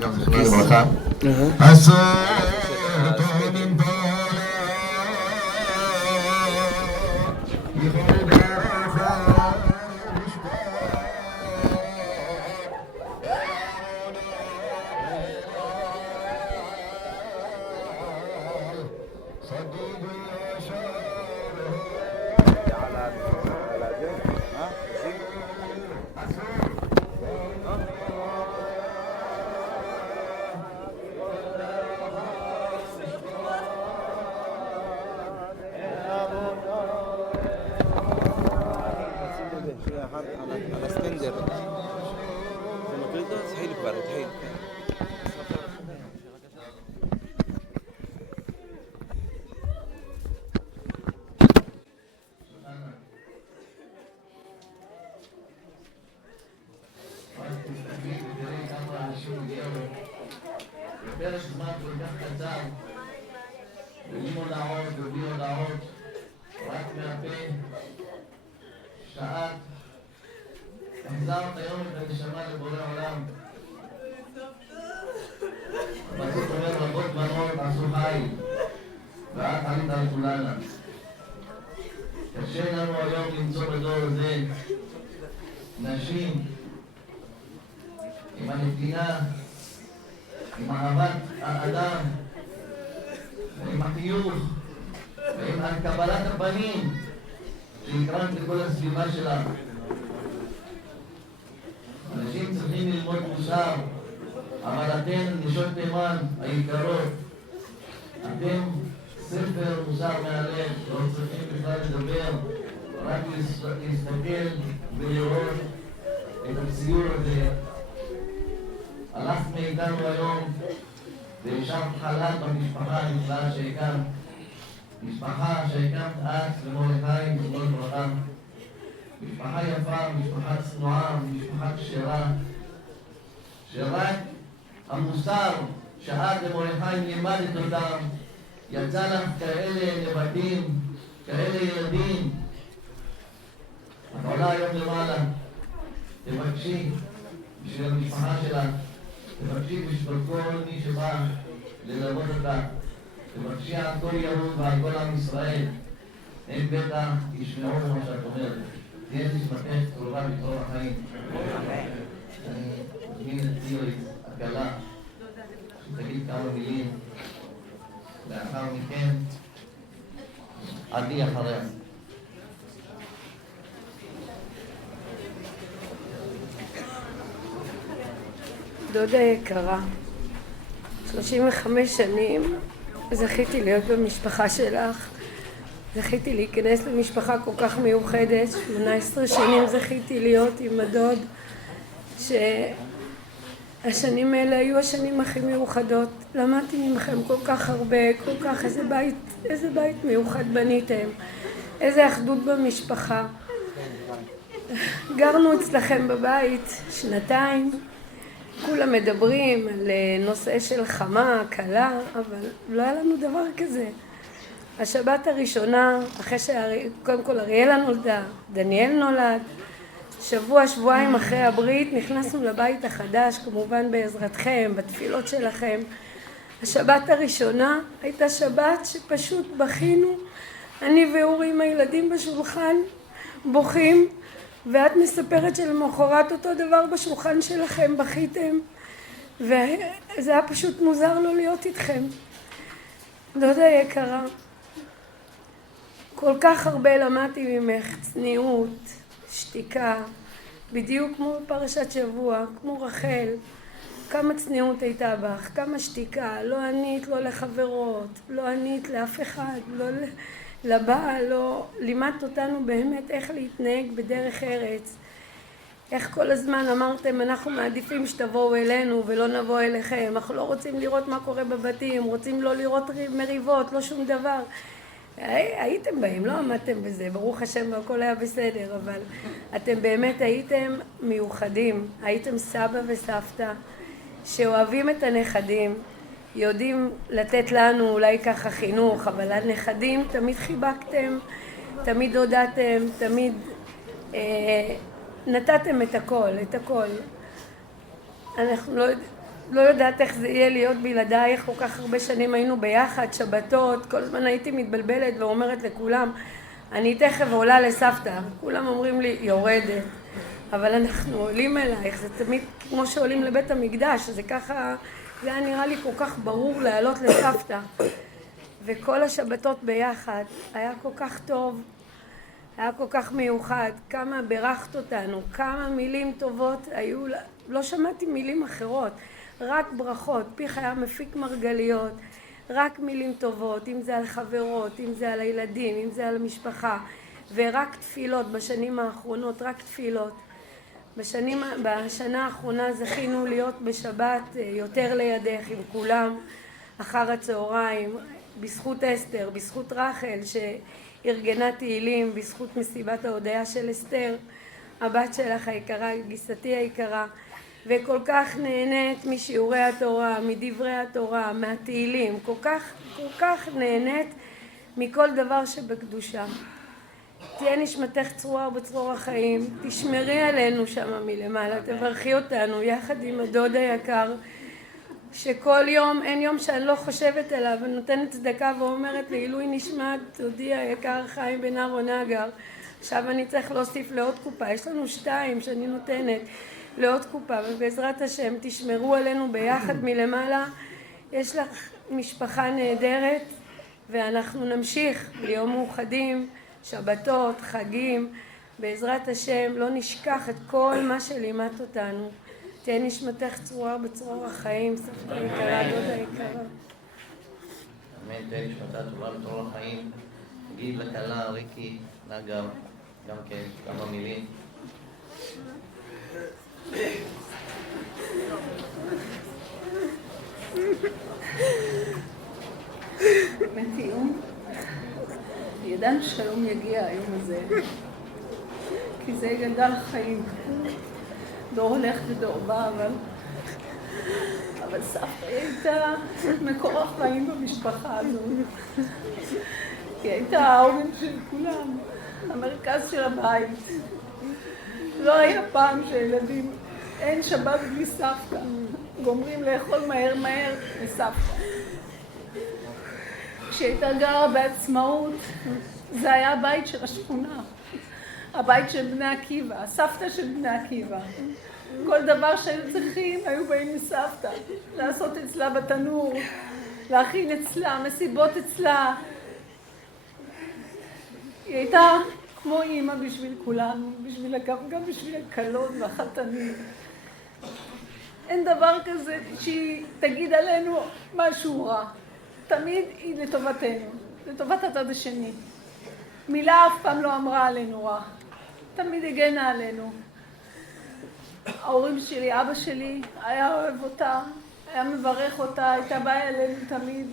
גם זכרונה לברכה. אסור תונים בו على ستندر زي ما قلت تحيل بقى تحيل בפרק זמן כל כך קצר, בלי מודעות ובלי הודעות, רק מהפה, שעת, החזרת היום את הנשמה לבורא עולם. הפסוק אומר רבות בנות עשו חיל, ואת עלית על כולנה. קשה לנו היום למצוא בדור הזה נשים עם הנתינה, עם אהבת האדם, ועם החיוך, ועם קבלת הפנים שהקרנת לכל הסביבה שלנו. אנשים צריכים ללמוד מוסר, אבל אתן, נשות תימן היקרות, אתם ספר מוסר מהלב, לא צריכים בכלל לדבר, רק להסתכל ולראות את הציור הזה. הלכת מאיתנו היום והשארת חלל במשפחה הנפלאה שהקמת, משפחה שהקמת את ומרדכי זכרונו לברכה, משפחה יפה, משפחה צנועה, משפחה כשרה, שרק המוסר שאת ומרדכי לימדת אותם יצא לך כאלה נבטים, כאלה ילדים. את עולה היום למעלה, תבקשי בשביל המשפחה שלך, תבקשי בשביל כל מי שבא ללוות אותך, תבקשי על כל יהוד ועל כל עם ישראל. הם בטח ישמעו מה שאת אומרת. תהיה נשמתך קרובה בקרוב החיים. אני מזמין את צירית, הכלה, שתגיד כמה מילים. לאחר מכן, עדי אחריה. דודה יקרה, 35 שנים זכיתי להיות במשפחה שלך, זכיתי להיכנס למשפחה כל כך מיוחדת. 18 שנים זכיתי להיות עם הדוד, שהשנים האלה היו השנים הכי מיוחדות. למדתי ממכם כל כך הרבה, כל כך, איזה בית מיוחד בניתם, איזה אחדות במשפחה. גרנו אצלכם בבית 2 כולם מדברים על נושא של חמה, קלה, אבל לא היה לנו דבר כזה. השבת הראשונה, אחרי שקודם כל אריאלה נולדה, דניאל נולד, שבועיים אחרי הברית נכנסנו לבית החדש, כמובן בעזרתכם, בתפילות שלכם. השבת הראשונה הייתה שבת שפשוט בכינו, אני ואורי עם הילדים בשולחן בוכים, ואת מספרת שלמחרת אותו דבר בשולחן שלכם בכיתם, וזה היה פשוט מוזר לא להיות איתכם. דודה יקרה, כל כך הרבה למדתי ממך, צניעות, שתיקה, בדיוק כמו פרשת שבוע, כמו רחל. כמה צניעות הייתה בך, כמה שתיקה, לא ענית לא לחברות, לא ענית לאף אחד, לא לבעל, לא לימדת אותנו באמת איך להתנהג בדרך ארץ. איך כל הזמן אמרתם, אנחנו מעדיפים שתבואו אלינו ולא נבוא אליכם, אנחנו לא רוצים לראות מה קורה בבתים, רוצים לא לראות מריבות, לא שום דבר. הייתם בהם, לא עמדתם בזה, ברוך השם והכל היה בסדר, אבל אתם באמת הייתם מיוחדים, הייתם סבא וסבתא שאוהבים את הנכדים, יודעים לתת לנו אולי ככה חינוך, אבל הנכדים תמיד חיבקתם, תמיד הודעתם, תמיד נתתם את הכל, את הכל. אנחנו לא, לא יודעת איך זה יהיה להיות בלעדייך, כל כך הרבה שנים היינו ביחד, שבתות, כל הזמן הייתי מתבלבלת ואומרת לכולם, אני תכף עולה לסבתא, כולם אומרים לי, יורדת, אבל אנחנו עולים אלייך, זה תמיד כמו שעולים לבית המקדש, זה ככה, זה היה נראה לי כל כך ברור לעלות לסבתא, וכל השבתות ביחד, היה כל כך טוב, היה כל כך מיוחד, כמה ברכת אותנו, כמה מילים טובות היו, לא שמעתי מילים אחרות, רק ברכות, פיך היה מפיק מרגליות, רק מילים טובות, אם זה על חברות, אם זה על הילדים, אם זה על המשפחה, ורק תפילות בשנים האחרונות, רק תפילות. בשנה האחרונה זכינו להיות בשבת יותר לידך עם כולם, אחר הצהריים, בזכות אסתר, בזכות רחל שארגנה תהילים, בזכות מסיבת ההודיה של אסתר, הבת שלך היקרה, גיסתי היקרה, וכל כך נהנית משיעורי התורה, מדברי התורה, מהתהילים, כל כך נהנית מכל דבר שבקדושה. תהיה נשמתך צרורה בצרור החיים, תשמרי עלינו שם מלמעלה, תברכי אותנו יחד עם הדוד היקר, שכל יום, אין יום שאני לא חושבת עליו, ונותנת צדקה ואומרת לעילוי נשמת דודי היקר חיים בן אהרון אגר. עכשיו אני צריך להוסיף לעוד קופה, יש לנו 2 שאני נותנת לעוד קופה, ובעזרת השם תשמרו עלינו ביחד מלמעלה. יש לך משפחה נהדרת, ואנחנו נמשיך ליום מאוחדים, שבתות, חגים, בעזרת השם לא נשכח את כל מה שלימדת אותנו. תהיה נשמתך צרורה בצרור החיים, סבתא יקרה, דודה יקרה. אמן, תהיה נשמתה צרורה בצרור החיים. תגיד לכלה ריקי נגר גם כן כמה מילים. באמת יום, ידענו שהיום יגיע היום הזה, כי זה גלגל חיים, דור הולך ודור בא, אבל סבתא הייתה מקור החיים במשפחה הזאת, היא הייתה העוגן של כולם, המרכז של הבית. לא היה פעם שילדים, אין שבת בלי סבתא, גומרים לאכול מהר מהר לסבתא. כשהייתה גרה בעצמאות, זה היה הבית של השכונה, הבית של בני עקיבא, הסבתא של בני עקיבא. כל דבר שהיו צריכים היו באים לסבתא, לעשות אצלה בתנור, להכין אצלה, מסיבות אצלה. היא הייתה כמו אימא בשביל כולנו, גם בשביל הקלות והחתנים. אין דבר כזה שהיא תגיד עלינו משהו רע. תמיד היא לטובתנו, לטובת הצד השני. מילה אף פעם לא אמרה עלינו רע. תמיד הגנה עלינו. ההורים שלי, אבא שלי, היה אוהב אותה, היה מברך אותה, הייתה באה אלינו תמיד.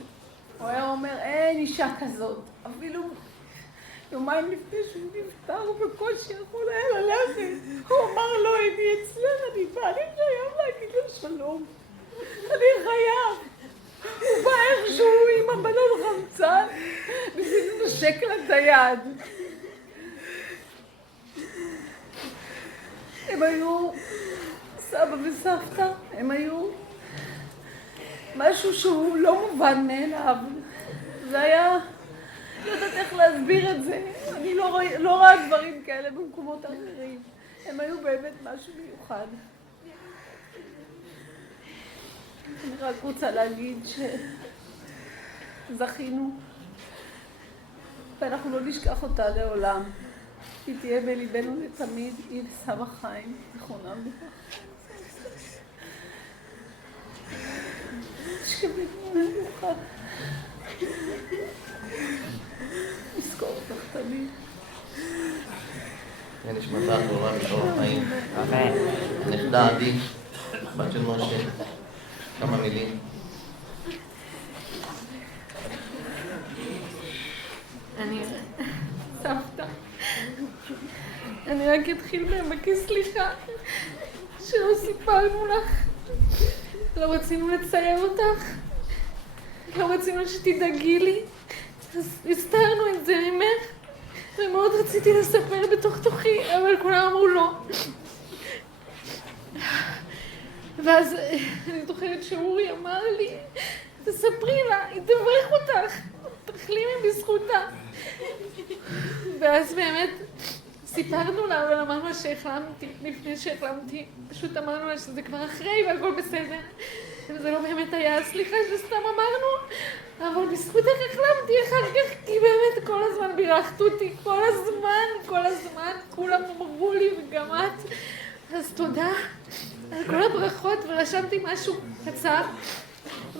הוא היה אומר, אין אישה כזאת. אפילו יומיים לפני שהוא נפטר, הוא בקושי יכול היה ללכת. הוא אמר לו, אני אצלך, אני בא, אני חייב להגיד לו שלום. אני חייב. הוא בא איכשהו עם הבנות חמצן, וזה נשק לה את היד. הם היו סבא וסבתא, הם היו משהו שהוא לא מובן מאליו. זה היה, לא יודעת איך להסביר את זה, אני לא רואה דברים כאלה במקומות אחרים. הם היו באמת משהו מיוחד. אני רק רוצה להגיד שזכינו, ואנחנו לא נשכח אותה לעולם. היא תהיה בליבנו לתמיד, היא סבא חיים, זכרונם לברכה. שכבנו מלוכה. נזכור אותך תמיד. תהיה נשמתה צרורה בצרור החיים. נכדה עדי, בת של משה, כמה מילים. סבתא, אני רק אתחיל לבקש סליחה שלא סיפרנו לך, לא רצינו לצייר אותך, לא רצינו שתדאגי לי, אז הסתרנו את זה ממך, ומאוד רציתי לספר בתוך תוכי, אבל כולם אמרו לא. ואז אני זוכרת שאורי אמר לי, תספרי לה, היא תברך אותך, תחלימי בזכותה. ואז באמת סיפרנו לה, אבל אמרנו לה שהחלמתי, לפני שהחלמתי, פשוט אמרנו לה שזה כבר אחרי והכל בסדר. וזה לא באמת היה, סליחה שסתם אמרנו, אבל בזכותך החלמתי אחר כך, כי באמת כל הזמן בירכת אותי, כל הזמן, כולם אמרו לי וגם את. אז תודה על כל הברכות, ורשמתי משהו קצר.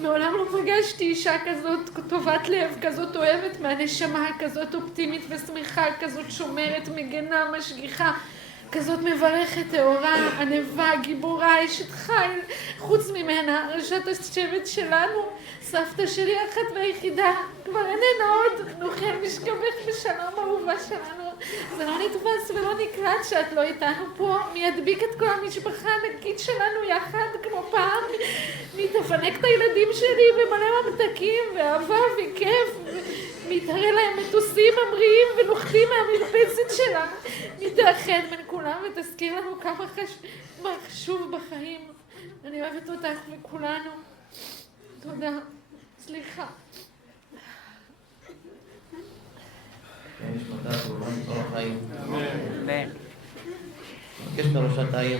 מעולם לא פגשתי אישה כזאת טובת לב, כזאת אוהבת מהנשמה, כזאת אופטימית ושמחה, כזאת שומרת, מגנה, משגיחה, כזאת מברכת, טהורה, ענבה, גיבורה, אשת חיל. חוץ ממנה, ראשת השבט שלנו, סבתא שלי האחת והיחידה, כבר איננה עוד, נוכל משכבך בשלום אהובה שלנו. זה לא נתפס ולא נקלט שאת לא איתנו פה. מי ידביק את כל המשפחה הענקית שלנו יחד כמו פעם? מי תפנק את הילדים שלי ומלא ממתקים ואהבה וכיף? מי תראה להם מטוסים ממריאים ונוחתים מהמרפסת שלה? מי תאחד בין כולם ותזכיר לנו כמה חשוב בחיים? אני אוהבת אותך וכולנו. תודה. סליחה. יש מתה תרומה מתור החיים. מבקש מראשת העיר,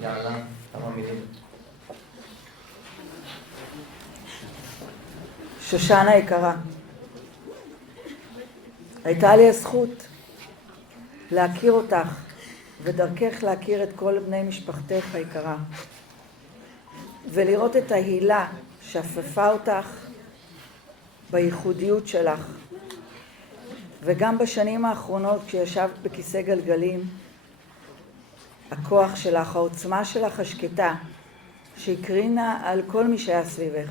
יעלה, כמה מילים. שושנה יקרה, הייתה לי הזכות להכיר אותך ודרכך להכיר את כל בני משפחתך היקרה, ולראות את ההילה שאפפה אותך בייחודיות שלך. וגם בשנים האחרונות כשישבת בכיסא גלגלים, הכוח שלך, העוצמה שלך השקטה, שהקרינה על כל מי שהיה סביבך,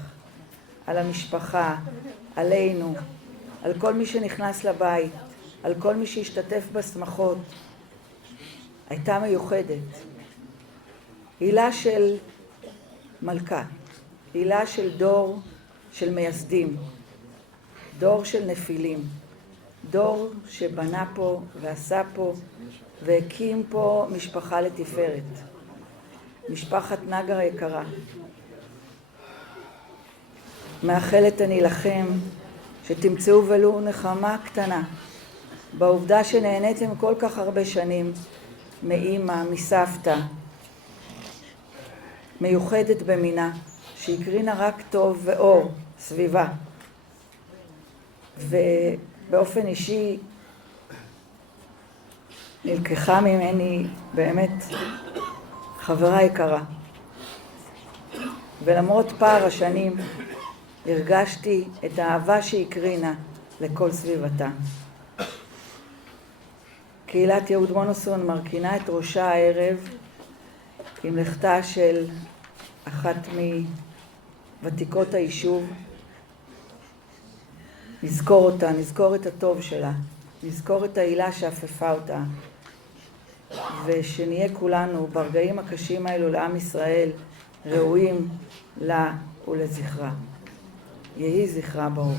על המשפחה, עלינו, על כל מי שנכנס לבית, על כל מי שהשתתף בשמחות, הייתה מיוחדת. הילה של מלכה, הילה של דור של מייסדים, דור של נפילים, דור שבנה פה ועשה פה והקים פה משפחה לתפארת, משפחת נגר היקרה. מאחלת אני לכם שתמצאו ולו נחמה קטנה בעובדה שנהניתם כל כך הרבה שנים מאמא, מסבתא, מיוחדת במינה, שהקרינה רק טוב ואור סביבה. ובאופן אישי נלקחה ממני באמת חברה יקרה. ולמרות פער השנים הרגשתי את האהבה שהקרינה לכל סביבתה. קהילת יהוד מונוסון מרכינה את ראשה הערב עם לכתה של אחת מוותיקות היישוב. נזכור אותה, נזכור את הטוב שלה, נזכור את ההילה שאפפה אותה, ושנהיה כולנו ברגעים הקשים האלו לעם ישראל ראויים לה ולזכרה. יהי זכרה ברוך.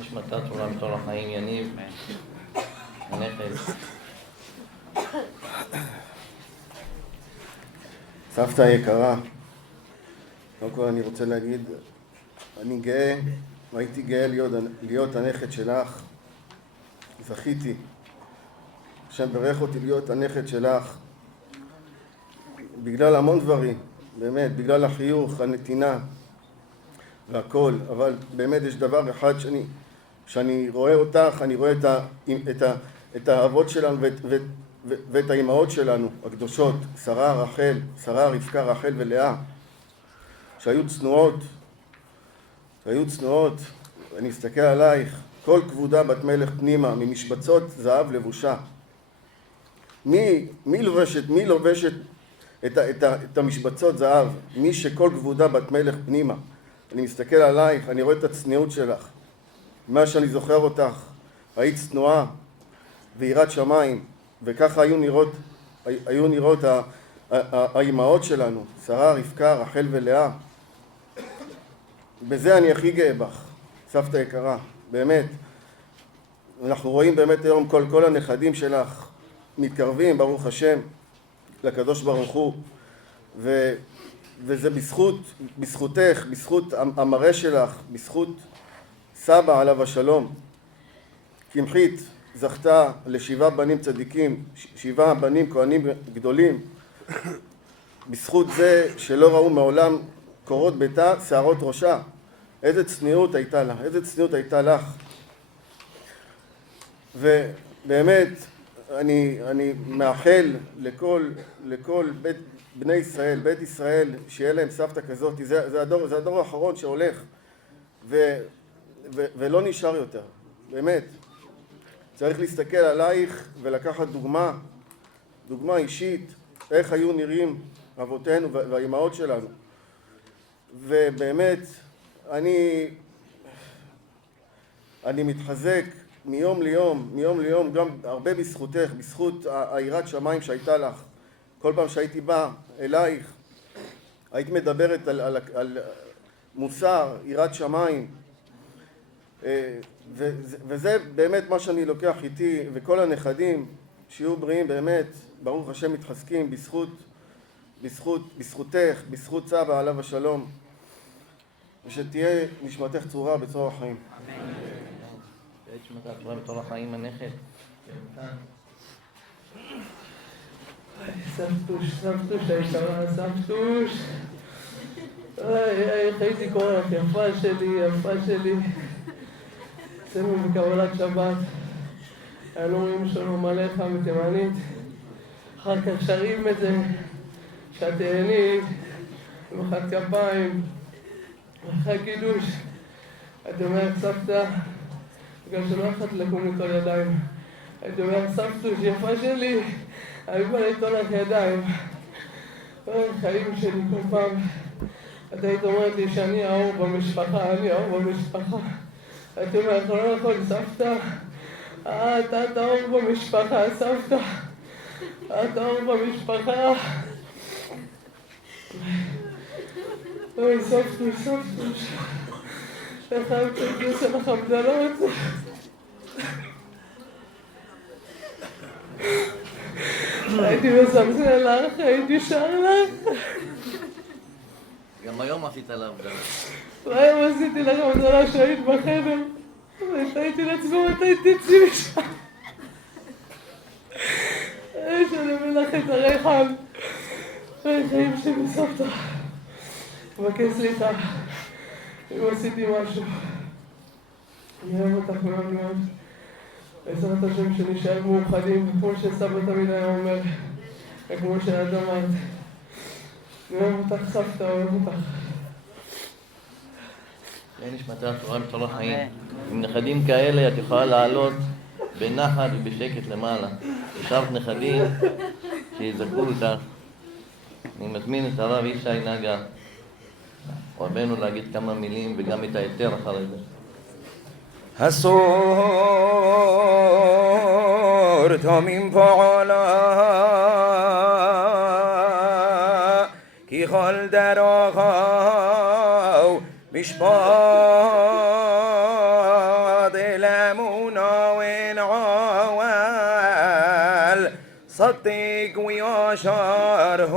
נשמתה תורה מתור החיים, יניב, הנכד. סבתא היקרה, קודם כל אני רוצה להגיד, אני גאה, והייתי גאה להיות הנכד שלך. זכיתי, השם ברך אותי להיות הנכד שלך, בגלל המון דברים, באמת, בגלל החיוך, הנתינה והכל, אבל באמת יש דבר אחד שאני רואה אותך, אני רואה את האבות שלנו ואת האימהות שלנו הקדושות, שרה, רחל, שרה, רבקה, רחל ולאה, שהיו צנועות, אני מסתכל עלייך, כל כבודה בת מלך פנימה, ממשבצות זהב לבושה. מי לובשת את המשבצות זהב? מי שכל כבודה בת מלך פנימה. אני מסתכל עלייך, אני רואה את הצניעות שלך. מה שאני זוכר אותך, היית צנועה ויראת שמיים, וככה היו נראות האימהות שלנו, שרה, רבקה, רחל ולאה. בזה אני הכי גאה בך, סבתא יקרה, באמת. אנחנו רואים באמת היום כל הנכדים שלך מתקרבים, ברוך השם, לקדוש ברוך הוא. וזה בזכותך, בזכות המראה שלך, בזכות סבא עליו השלום. קמחית זכתה ל7 בנים צדיקים, 7 בנים כהנים גדולים, בזכות זה שלא ראו מעולם קורות ביתה שערות ראשה. איזה צניעות הייתה לה, איזה צניעות הייתה לך. ובאמת אני מאחל לכל בני ישראל, בית ישראל, שיהיה להם סבתא כזאת. זה הדור האחרון שהולך ולא נשאר יותר, באמת. צריך להסתכל עלייך ולקחת דוגמה אישית, איך היו נראים אבותינו והאימהות שלנו. ובאמת אני מתחזק מיום ליום, גם הרבה בזכותך, בזכות היראת שמיים שהייתה לך. כל פעם שהייתי בא אלייך, היית מדברת על מוסר, יראת שמיים, וזה באמת מה שאני לוקח איתי, וכל הנכדים שיהיו בריאים באמת, ברוך השם מתחזקים בזכותך, בזכות סבא עליו השלום, ושתהיה נשמתך צרורה בצרור החיים. נשמתה צרורה בצרור החיים הנכד. סבתוש היקרה, סבתוש. איך הייתי קורא לך, יפה שלי. אצלנו בקבלת שבת, היינו אומרים שלום עליך בתימנית, אחר כך שרים את זה, שתהנית, ומחאת כפיים, אחרי קידוש. הייתי אומר סבתא, בגלל שלא יכולת לקום איתו ידיים. הייתי אומר סבתוש, יפה שלי, אני בא איתו לך ידיים. חיים שלי כל פעם, את היית אומרת לי שאני האור במשפחה, הייתי אומר, אתה לא יכול, סבתא, את האור במשפחה, סבתא, את האור במשפחה. אוי, סבתוש, איך הייתי עושה לך הבדלות. הייתי מסמסל לך, הייתי שר לך. גם היום עשית לה הבדלה. והיום עשיתי לך הבדלה שהיית בחדר, והייתי לעצמו מתי תצאי משם. שאני מביא לך את הריחן. חיים שלי סבתא. מבקש סליחה אם עשיתי משהו. אני אוהב אותך מאוד מאוד. בעזרת השם שנשאר מאוחדים, כמו שסבא תמיד היה אומר, וכמו שאת אמרת. אני אוהב אותך סבתא, אוהב אותך. נשמתה צרורה בצרור החיים. עם נכדים כאלה את יכולה לעלות בנחת ובשקט למעלה. ישבת נכדים שיזכו אותך. אני מזמין את הרב ישי נגה, רבנו, להגיד כמה מילים וגם את היתר אחרי זה. הסור תמים פעלה כי כל דרכו משפט אל אמונה ונעול صدق ويشاره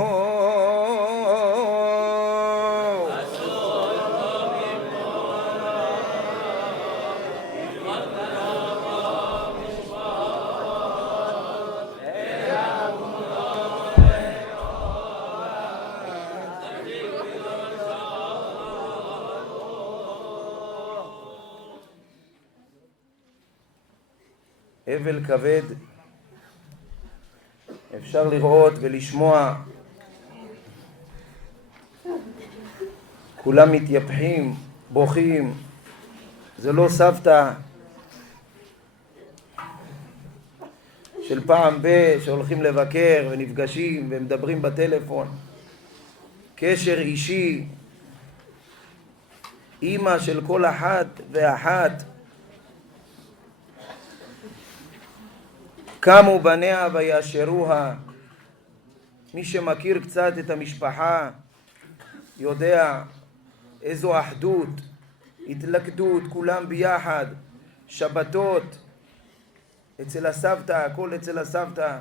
אבל כבד, אפשר לראות ולשמוע, כולם מתייפחים, בוכים, זה לא סבתא של פעם שהולכים לבקר ונפגשים ומדברים בטלפון, קשר אישי, אמא של כל אחת ואחת. קמו בניה ויאשרוה. מי שמכיר קצת את המשפחה יודע איזו אחדות, התלכדות, כולם ביחד, שבתות אצל הסבתא, הכל אצל הסבתא.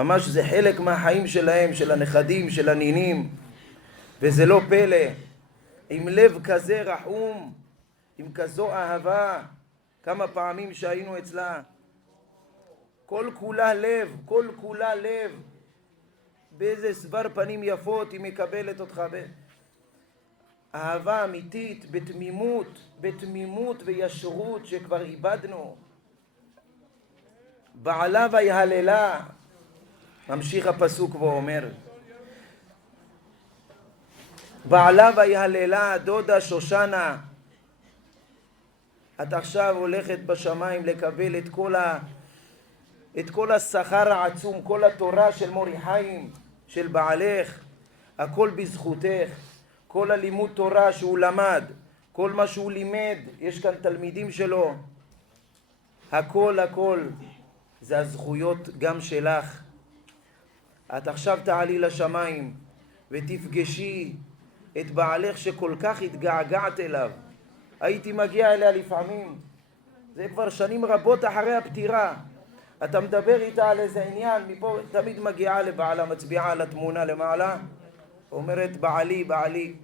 ממש זה חלק מהחיים שלהם, של הנכדים, של הנינים, וזה לא פלא. עם לב כזה רחום, עם כזו אהבה, כמה פעמים שהיינו אצלה, כל כולה לב, כל כולה לב, באיזה סבר פנים יפות היא מקבלת אותך, אהבה אמיתית, בתמימות וישרות שכבר איבדנו. בעלה ויהללה, ממשיך הפסוק ואומר, בעלה ויהללה, דודה שושנה, את עכשיו הולכת בשמיים לקבל את כל השכר העצום, כל התורה של מורי חיים, של בעלך, הכל בזכותך, כל הלימוד תורה שהוא למד, כל מה שהוא לימד, יש כאן תלמידים שלו, הכל זה הזכויות גם שלך. את עכשיו תעלי לשמיים ותפגשי את בעלך שכל כך התגעגעת אליו. הייתי מגיע אליה לפעמים, זה כבר שנים רבות אחרי הפטירה, אתה מדבר איתה על איזה עניין, מפה תמיד מגיעה לבעלה, מצביעה על התמונה למעלה, אומרת בעלי,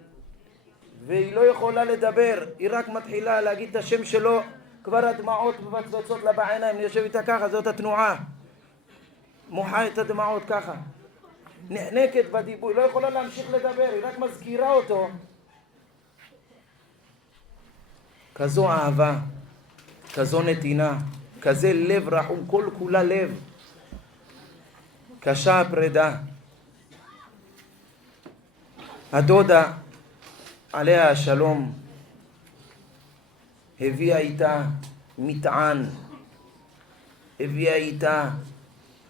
והיא לא יכולה לדבר, היא רק מתחילה להגיד את השם שלו, כבר הדמעות מבצבצות לה בעיניים, אני יושב איתה ככה, זאת התנועה, מוחה את הדמעות ככה, נחנקת בדיבוי, לא יכולה להמשיך לדבר, היא רק מזכירה אותו. כזו אהבה, כזו נתינה, כזה לב רחום, כל כולה לב. קשה הפרידה. הדודה עליה השלום הביאה איתה מטען, הביאה איתה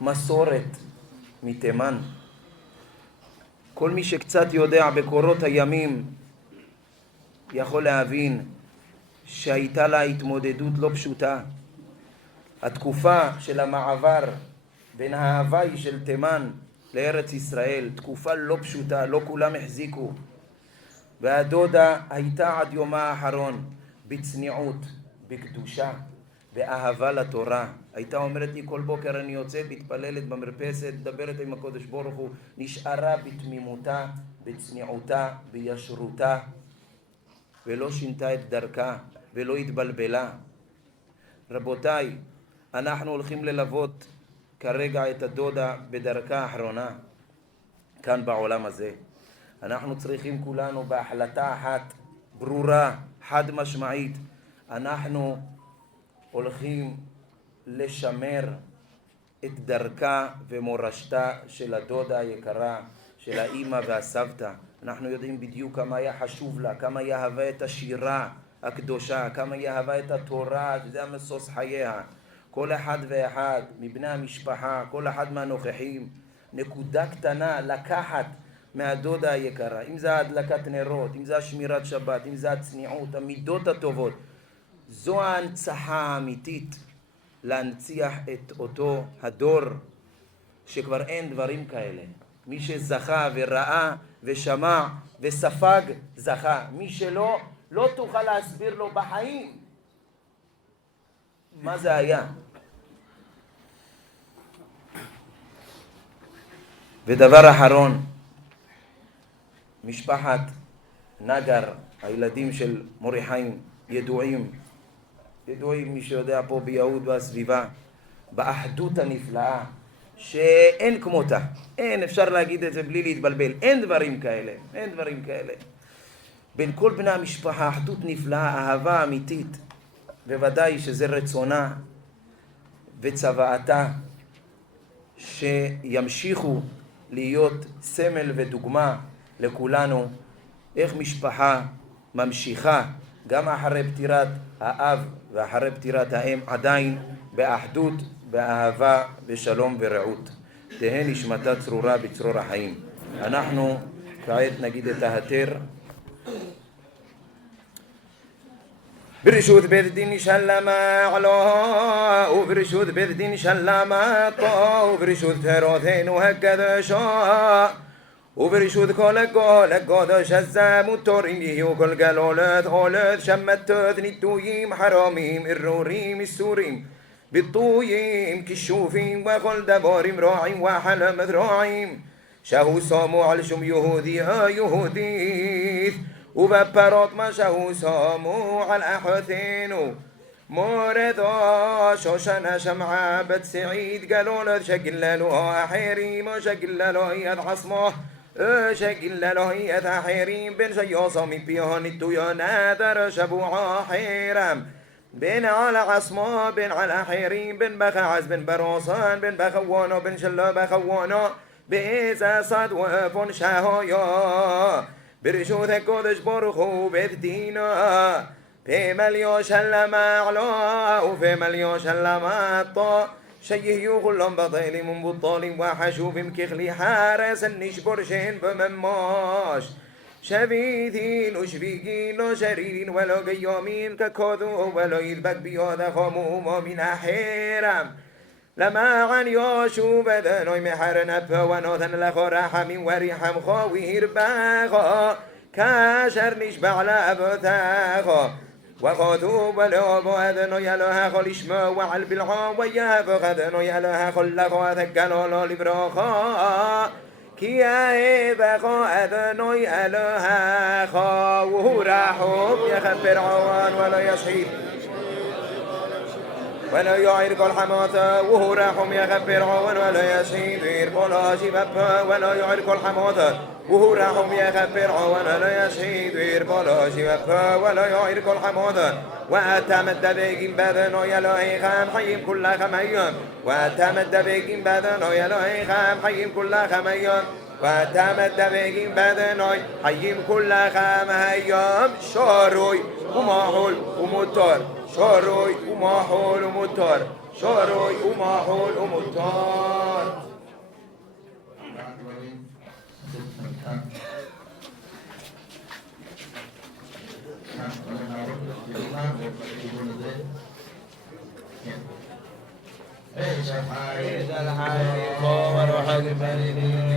מסורת מתימן. כל מי שקצת יודע בקורות הימים יכול להבין שהייתה לה התמודדות לא פשוטה. התקופה של המעבר בין ההוואי של תימן לארץ ישראל, תקופה לא פשוטה, לא כולם החזיקו. והדודה הייתה עד יומה האחרון בצניעות, בקדושה, באהבה לתורה. הייתה אומרת לי כל בוקר אני יוצאת, מתפללת במרפסת, מדברת עם הקודש ברוך הוא, נשארה בתמימותה, בצניעותה, בישרותה, ולא שינתה את דרכה ולא התבלבלה. רבותיי, אנחנו הולכים ללוות כרגע את הדודה בדרכה האחרונה כאן בעולם הזה. אנחנו צריכים כולנו בהחלטה אחת ברורה, חד משמעית, אנחנו הולכים לשמר את דרכה ומורשתה של הדודה היקרה, של האמא והסבתא. אנחנו יודעים בדיוק כמה היה חשוב לה, כמה היא אהבה את השירה הקדושה, כמה היא אהבה את התורה, זה המסוס חייה. כל אחד ואחד מבני המשפחה, כל אחד מהנוכחים, נקודה קטנה לקחת מהדודה היקרה, אם זה הדלקת נרות, אם זה השמירת שבת, אם זה הצניעות, המידות הטובות. זו ההנצחה האמיתית, להנציח את אותו הדור שכבר אין דברים כאלה. מי שזכה וראה ושמע וספג זכה, מי שלא, לא תוכל להסביר לו בחיים מה זה היה. ודבר אחרון, משפחת נגר, הילדים של מורי חיים, ידועים מי שיודע פה ביהוד והסביבה, באחדות הנפלאה שאין כמותה, אין, אפשר להגיד את זה בלי להתבלבל, אין דברים כאלה. בין כל בני המשפחה, אחדות נפלאה, אהבה אמיתית, בוודאי שזה רצונה וצוואתה שימשיכו להיות סמל ודוגמה לכולנו, איך משפחה ממשיכה גם אחרי פטירת האב ואחרי פטירת האם עדיין באחדות, באהבה, בשלום ורעות. תהא נשמתה צרורה בצרור החיים. אנחנו כעת נגיד את ההתר. برشود بردين شلما على وبرشود بردين شلما طا وبرشود ثروثين وهكذا شاء وبرشود كل قادش الزام التوريني وكل قالولات غولات شمت تذني التويم حراميم الروريم السوريم بالطويم كشوفين وكل دبارم راعيم وحلم ذراعيم شهو سامو على شم يهودي يهوديث وببرات ما شهو سامو على أحوثينو مورد شوشنا شمعة بد سعيد قالوا له شقل له أحيريم شقل له يد عصمه شقل له يد أحيريم بن شيوصم بيهن التويا نادر شبوع حيرم بن على عصمه بن على حيريم بن بخعز بن بروسان بن بخوانو بن شلا بخوانو بإذا صد وفن شهايا برشوث قدش برخو بدينا في مليوش هلما علاه وفي مليوش هلما عطا شيه يغلم بطيل من بطال وحشوف مكخلي حارس النشبرشين بمماش شبيثين وشبيقين وشريرين ولو قيامين ككوذو ولو يذبك بيوذا خموم من أحيرم لما عن يوشو بدنوي محر نبه ونوثن لخو رحم وريحم خاوير باغا كاشر نشبع لأبثاغا وخذوب لوب أذنو يلوها خل إشما وعل بالعام ويهب خذنو يلوها خل لغو ثقلو لبراخا كيا بخو أذنو يلوها خا وهو راحوب يخبر عوان ولا يصحيب ولا يعيرك الحماثة وهو راحم يخبر عوان ولا يصحيب يرقل هاشباب ولا يعيرك الحماثة وهو راحم يخبر عوان ولا يصحيب يرقل هاشباب ولا يعيرك الحماثة وأتمد بيقين بذنو يلوهي خام حيم كل خميم وأتمد بيقين بذنو يلوهي خام حيم كل خميم وأتمد بيقين بذنو حيم كل خميم شاروي وماحول ومطر شاروي وماحول ومطر شاروي وماحول ومطر وروح البلد